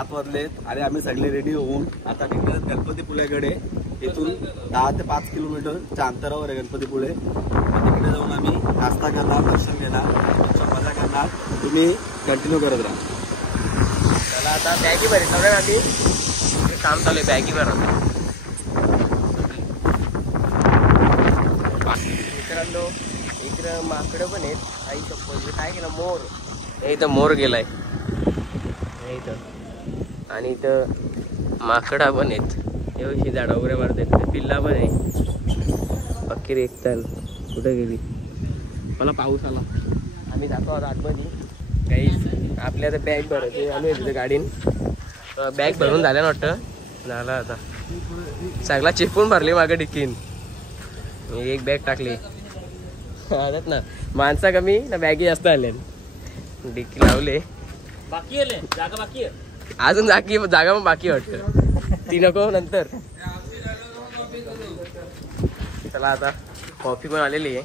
7 वाजलेत आणि आम्ही सगळे रेडी होऊन आता निघतात गणपतीपुळ्याकडे. इथून 10 ते 5 किलोमीटरच्या अंतरावर आहे गणपतीपुळे. तिकडे जाऊन आम्ही नाश्ता करणार, दर्शन घेणार, मजा करणार. तुम्ही कंटिन्यू करत राहा. चला आता बॅगी भरत ना आधी काम चालू आहे. बॅगी भरत मित्रांनो. इकडं माकडं पण आहेत. आई चप्पल काय केलं मोर. इथं मोर गेलाय इथं. आणि इथं माकडा पण आहेत. एवढी झाडा वगैरे मारतात. पिल्ला पण आहे. पक्की रेखतान कुठं गेली. मला पाऊस आला. आम्ही जातो आता आतमध्ये. काही आपल्या आता बॅग भरायची आम्ही तिथे गाडीन. बॅग भरून झाल्या ना वाटतं. झाला आता सगळा चिपकून भरली मागं डिक्कीन. एक बॅग टाकली आल्यात ना. माणसा कमी ना बॅगी जास्त आल्या. डिक्की लावले. बाकी आहे जागा. बाकी आहे अजून जागा पण बाकी वाटतं. ती नको नंतर. चला आता कॉफी पण आलेली आहे.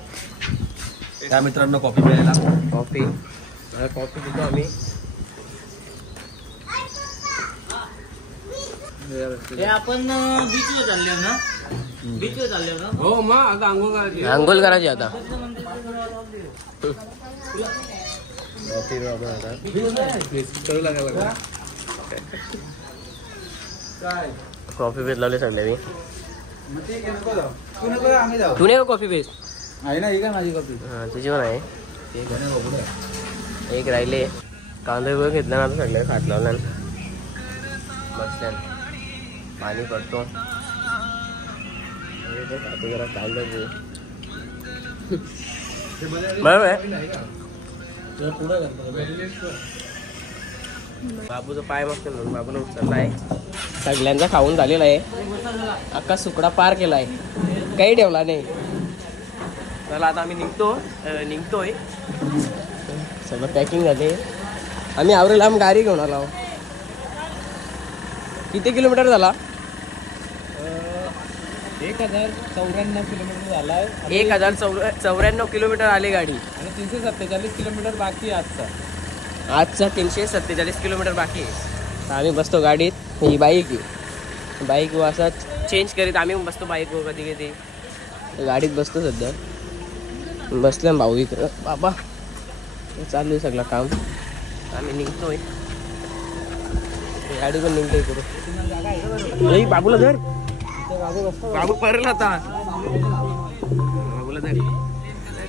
त्या मित्रांनो कॉफी प्यायला. कॉफी पितो आम्ही. आपण बीचवर चालले ना. बीचवर चालले ना. हो मग आता आंघोळ करायची आता. कॉफी पेज लावले सगळे. तू नाही का कॉफी पेज आहे ना. ही काय माझी कॉफी. हां तुझी पण आहे. एक राहिले. कांदा वगैरे घेतला ना आता सगळं खात लावला. बसल्या पाणी पडतो. जरा कांदा बाबूचा पाय मस्त म्हणून बाबूला उचलला आहे. सगळ्यांचा खाऊन झालेला आहे. अख्खा सुकडा पार केलाय. काही ठेवला नाही. चला आता आम्ही निघतोय. सगळं पॅकिंग झाले. आम्ही आवरेल आम गाडी घेऊन आलो. किती किलोमीटर झाला. 1094 किलोमीटर झाला आहे. 1094 किलोमीटर आली गाडी. आणि 347 किलोमीटर बाकी आहे. आजचा 347 किलोमीटर बाकी आहे. आम्ही बसतो गाडीत. ही बाईक असा चेंज करीत आम्ही बसतो. बाईक कधी कधी गाडीत बसतो. सध्या बसल्या भाऊ इकडं. बाबा चालू आहे सगळं काम. आम्ही निघतोय. गाडी पण निघतोय इकडे. बाबूला धर. बाबू परला आता. बाबूला धर.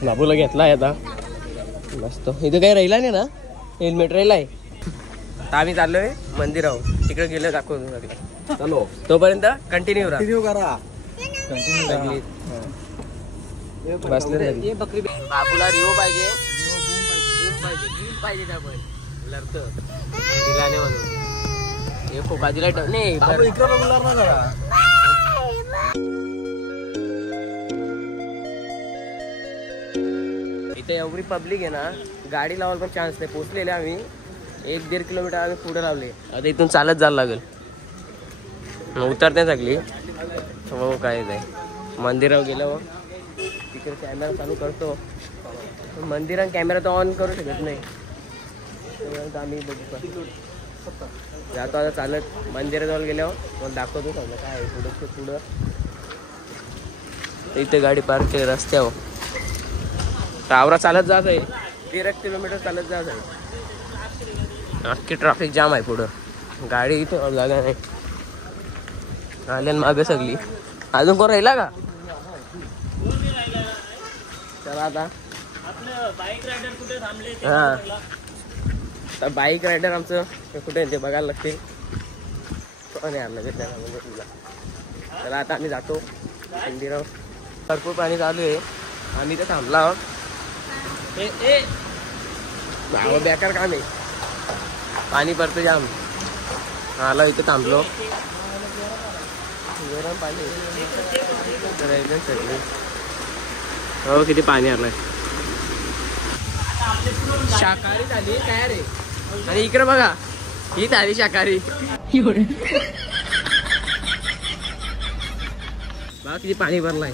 बाबूला घेतलाय आता. बसतो इथं काही राहिला नाही ना. हेल्मेट राहिलाय. आता आम्ही चाललोय मंदिरावर. तिकडे गेलं दाखवतो सगळं. चलो तोपर्यंत कंटिन्यू करा. बसले. बाबूला रिओ पाहिजे. पाहिजे त्यामुळे लढतं दिलाने म्हणून. हे खोका दिला नाही. इथे एवढी पब्लिक आहे ना. गाडी लावायला पण चान्स नाही. पोचलेले आम्ही 1-1.5 किलोमीटर आम्ही पुढे लावले. आता इथून चालत जायला लागेल. उतरते सगळी. हो काय नाही. मंदिरावर गेलो. तिकडे कॅमेरा चालू करतो. मंदिरात कॅमेरा तर ऑन करू शकत नाही. आम्ही बघू जातो आता चालत. मंदिराजवळ गेल्यावर मग दाखवतो सगळं काय आहे पुढं. इथे गाडी पार्क केली रस्त्यावर. टावरा चालत जात आहे. 13 किलोमीटर चालत जात आहे. अख्खी ट्रॅफिक जाम आहे पुढं. गाडी इथं जागा नाही. आल्यान मागे सगळी. अजून कोण राहिला का. चला आता हा. तर बाईक रायडर आमचं कुठे ते बघायला लागतील. चला आता आम्ही जातो मंदिरावर. भरपूर पाणी चालू आहे. आम्ही तर थांबला. बेकार काम आहे. पाणी पडतं जाम. आला इथं थांबलो. गरम पाणी. हो किती पाणी आलंय. शाकाहारी झाली काय रे. आणि इकडे बघा ही झाली शाकाहारी. बघा किती पाणी भरलाय.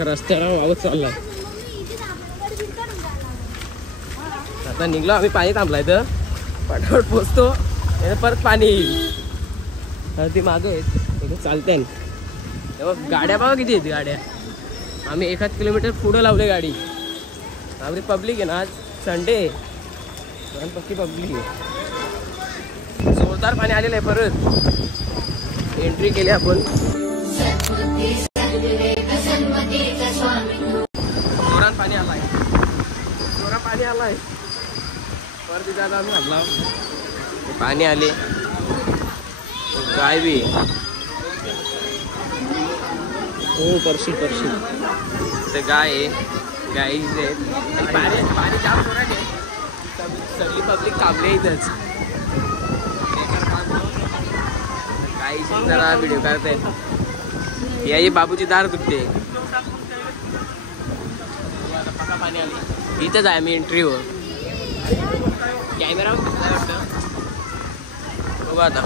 रस्त्याला वावत चाललाय. आता निघलो आम्ही. पाणी थांबलाय तर पटापट पोचतो. यानं परत पाणी येईल. तर ती मागं आहेत चालते. गाड्या बघा किती आहेत गाड्या. आम्ही 1 किलोमीटर पुढं लावले गाडी. आम्ही पब्लिक आहे ना, आज संडे आहे, पक्की पब्लिक आहे. जोरदार पाणी आलेलं आहे. परत एंट्री केली आपण. जोरात पाणी आलाय, जोरात पाणी आलाय. परत तिथे आता आम्ही घातला पाणी आले. गाय बी हो परशी ते गाय आहे. गाईज आहेत. पाणी जाम जोरात आहे. सगळी पब्लिक थांबली इथंच. गाईज जरा व्हिडिओ करतायत. याची बाबूची दार दुखते. पाणी आले इथंच आहे. मी एंट्रीवर कॅमेरा वाटतं बघू. आता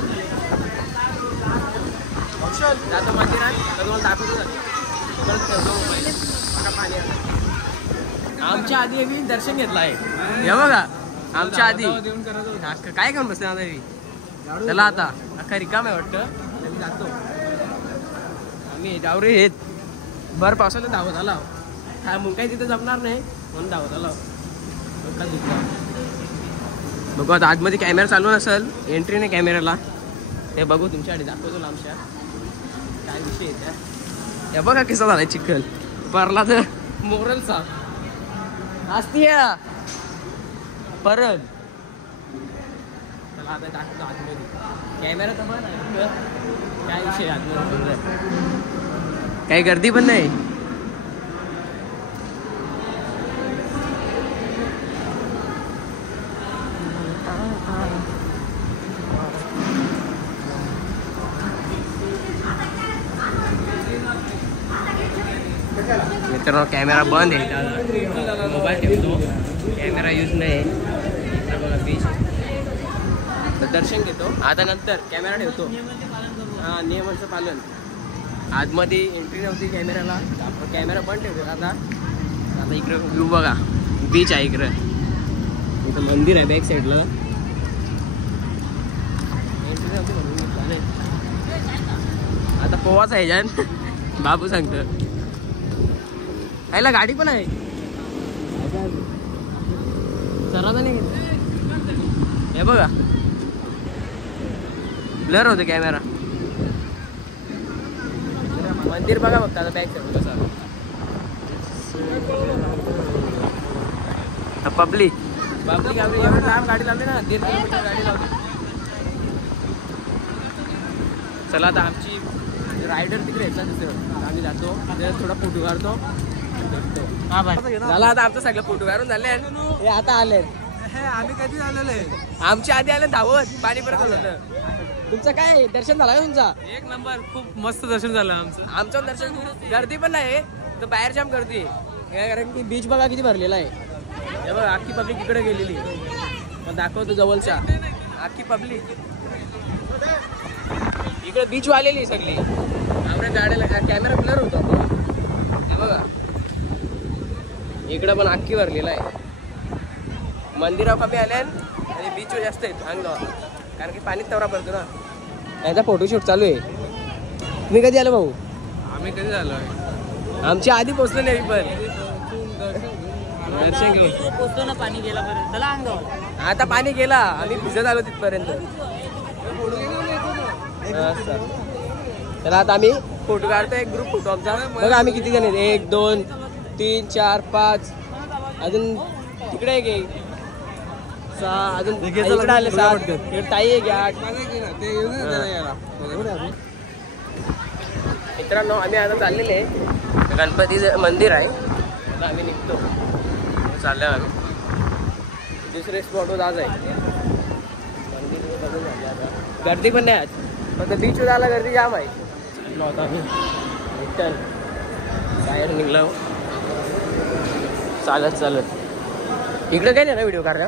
जातो मंदिरात, तर तुम्हाला दाखवतो. पाणी आलं. आमच्या आधी मी दर्शन घेतलं आहे. हे बघा आमच्या आधी काय करून बसले आता. चला आता अख्खा रिकाम आहे वाटतं. आम्ही जातो. आम्ही जावरे आहेत. भर पावसाला धावत आला. काय मग काही तिथं जमणार नाही म्हणून धावत आला. बघू आता आतमध्ये कॅमेरा चालू नसेल. एंट्री नाही कॅमेऱ्याला. हे बघू तुमच्याकडे दाखवतो लांबच्या काय विषय आहे त्या. हे बघा कसा झालाय चिखल. परला तर मोरलचा असती परत. चला आता दाखवतो आतमध्ये. कॅमेरा तर बघ काय विषय आतमध्ये. काही गर्दी पण नाही. मित्रांनो कॅमेरा बंद आहे. मोबाईल ठेवतो. कॅमेरा यूज नाही. बघा बीच तर दर्शन घेतो. आता नंतर कॅमेरा ठेवतो. हां नियमांचं पालन. आतमध्ये एंट्री नव्हती कॅमेऱ्याला. कॅमेरा बंद ठेवतो. आता इकडं व्ह्यू बघा. बीच आहे इकडं. इथं मंदिर आहे बॅक साईडला. एंट्री नव्हती म्हणून आता पोवाच आहे जान. बाबू सांगतो यायला गाडी पण आहे. सराचा नाही घेत. हे बघा ब्लर होतो कॅमेरा. मंदिर बघा फक्त आता बॅक साईड कसं. पब्लिक एवढं लांब गाडी लावली ना. 1.5 किलोमीटर गाडी लावली. चला आता आमची रायडर तिकडे येतात दुसरं. आम्ही जातो थोडा फोटो काढतो. झाला आता आमचं सगळं फोटो काढून झाले. हे आता आले. आम्ही कधी झालेलं आहे. आमच्या आधी आले धावत. पाणी परत होतं. तुमचं काय दर्शन झालं का तुमचा. 1 नंबर. खूप मस्त दर्शन झालं आमचं दर्शन. गर्दी पण नाही तर बाहेर जाम गर्दी. कारण की बीच बघा किती भरलेला आहे. हे बघा अख्खी पब्लिक इकडे गेलेली. मग दाखवतो जवळच्या अख्खी पब्लिक इकडे बीच वालेली सगळी. आपल्या गाड्याला कॅमेरा ब्लर होतो. हे बघा इकडं पण अख्खी भरलेला आहे. मंदिरावर कमी आल्या आणि बीचवर जास्त आहेत अंगावर. कारण की पाणीच तेवढा पडतो ना. त्यांचा फोटोशूट चालू आहे. तुम्ही कधी आलो भाऊ. आम्ही कधी झालो आहे. आमच्या आधी पोचलो नाही पण. दर्शन घेऊन पोचतो ना. पाणी गेला पर्यंत चला अंगावर. आता पाणी गेला. आम्ही भिजत आलो तिथपर्यंत. तर आता आम्ही फोटो काढतो. एक ग्रुप फोटो आमचा. बघा आम्ही किती जण आहेत. 1 2 3 4 5 अजून तिकडे एक 6 अजून इकडे आले 7. इकडे ताई एक 8. मित्रांनो आम्ही आता चाललेले गणपतीचं मंदिर आहे. आता आम्ही निघतो. चाललो आम्ही दुसरे स्पॉटवर आज आहे. मंदिर बघून झाले आता. गर्दी पण नाही आज. फक्त बीचवर आला गर्दी जाम आहे. आता आम्ही रिटर्न बाहेर निघलो चालत. इकडं काही नाही ना व्हिडिओ काढला.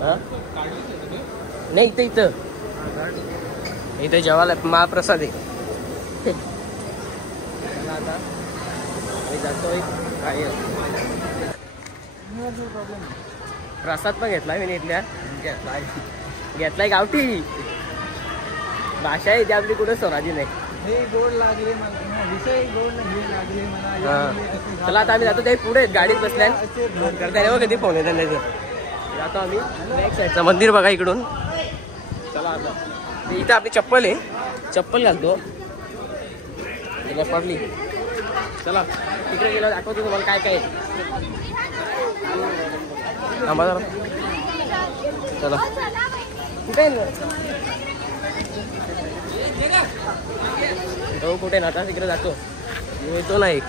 हां नाही इथं जेवायला महाप्रसाद आहे. आता जातोय बाहेर. प्रसाद पण घेतला मी इथल्या. घेतलाय गावठी भाषा आहे ती आपली कुठे स्वराजी नाही. गोड लागले मला विषय गोड लागले मला. हा चला आता आम्ही जातो ते पुढे गाडीत बसल्या करता कधी फोन येतात त्याचे जातो आम्ही बॅक साईडचं मंदिर बघा इकडून. चला आता इथं आपली चप्पल आहे चप्पल घालतो पडली. चला तिकडे गेलो दाखवतो तुम्हाला काय काय थांबा जरा. चला कुठे तो कुठे ना आता तिकडे जातो येतो ना. एक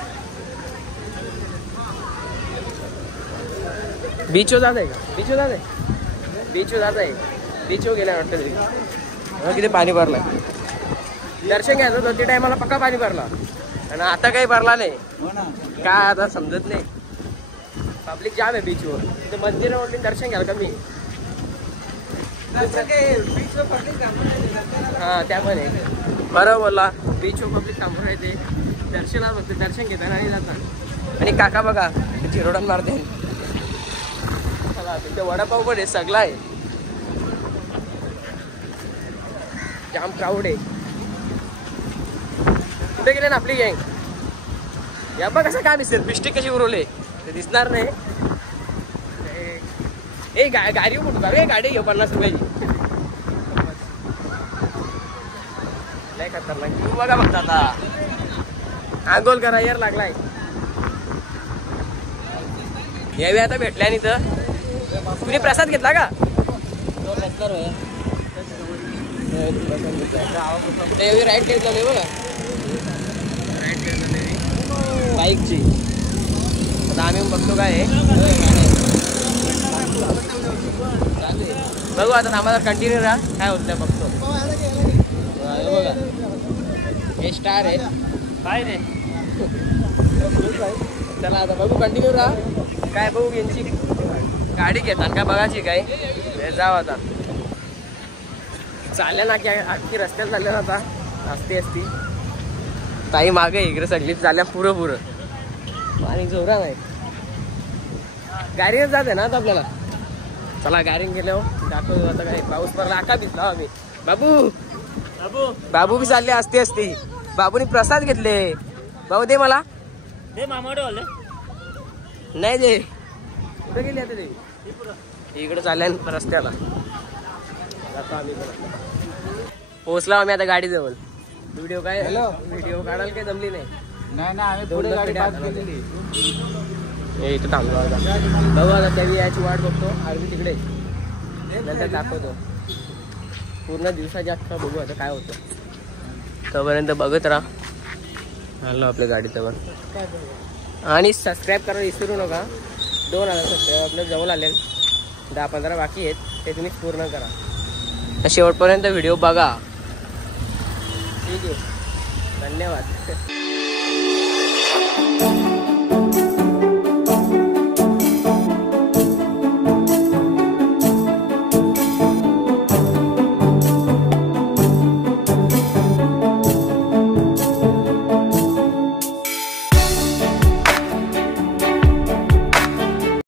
बीचवर जात आहे का बीचवर जात आहे बीचवर जात आहे बीचवर गेल्या वाटतं तरी किती पाणी भरलंय. दर्शन घ्यायचं होतं त्या टायमाला पक्का पाणी भरला आणि आता काही भरला नाही. काय आता समजत नाही. पब्लिक जाम आहे बीचवर. तिथे मंदिर म्हटली दर्शन घ्यायला कमी. हा त्या पण आहे बरं बोलला. बीचवर पब्लिक थांबून राहते दर्शनात बघते दर्शन घेताना आणि जातात. आणि काका बघा चिरोडन मारते. चला तिथे वडापाव पण आहे सगळा आहे. जाम क्राऊड आहे. कुठे गेले ना आपली गँग. या बघ कसं काय दिसेल पिस्टिक कशी उरवले ते दिसणार नाही. ए गाडी कुठं का रे गाडी घेऊ 50 रुपयाची लय खतरनाक. तू बघा फक्त आता आंघोळ करा यार लागलाय. यावेळी आता भेटल्या आणि तर तुम्ही प्रसाद घेतला का. राईट टेस्ट झाले बघा बाईकची. आता आम्ही बघतो काय बघू आता आम्हाला कंटिन्यू राहा काय होत नाही बघतो. बघा हे स्टार आहे काय रे. चला आता बघू कंटिन्यू राहा काय बघू यांची गाडी घेतात काय बघायची काय जाव आता. चालल्या ना की अख्खी रस्त्यात चालल्या ना आता असती ताई मागे इकडे सगळी चालल्या पुरं पाणी जोरा नाही. गाडीने जाते ना आता आपल्याला. चला गाडीने गेल्यावर दाखवतो आता काय पाऊस पडला आका भिजला आम्ही. बाबू बी चालले असते बाबूनी प्रसाद घेतले. बाबू दे मला नाही दे. कुठे गेली आता ते इकडे चालल्या रस्त्याला. आता आम्ही पोहोचलो आम्ही आता गाडी जवळ. व्हिडिओ काढायला काही जमली नाही. आम्ही पुढे गाडी इथं थांबलो आता. बघू आता त्यावेळी याची वाट बघतो आम्ही तिकडे नंतर दाखवतो पूर्ण दिवसाची अख्खा. बघू आता काय होतं तोपर्यंत बघत राहा. आलो आपल्या गाडीजवळ आणि सबस्क्राईब करायला विसरू नका. 2000 सबस्क्राईब आपल्या जवळ आले. 10-15 बाकी आहेत ते तुम्ही पूर्ण करा. शेवटपर्यंत व्हिडिओ बघा. ठीक आहे धन्यवाद.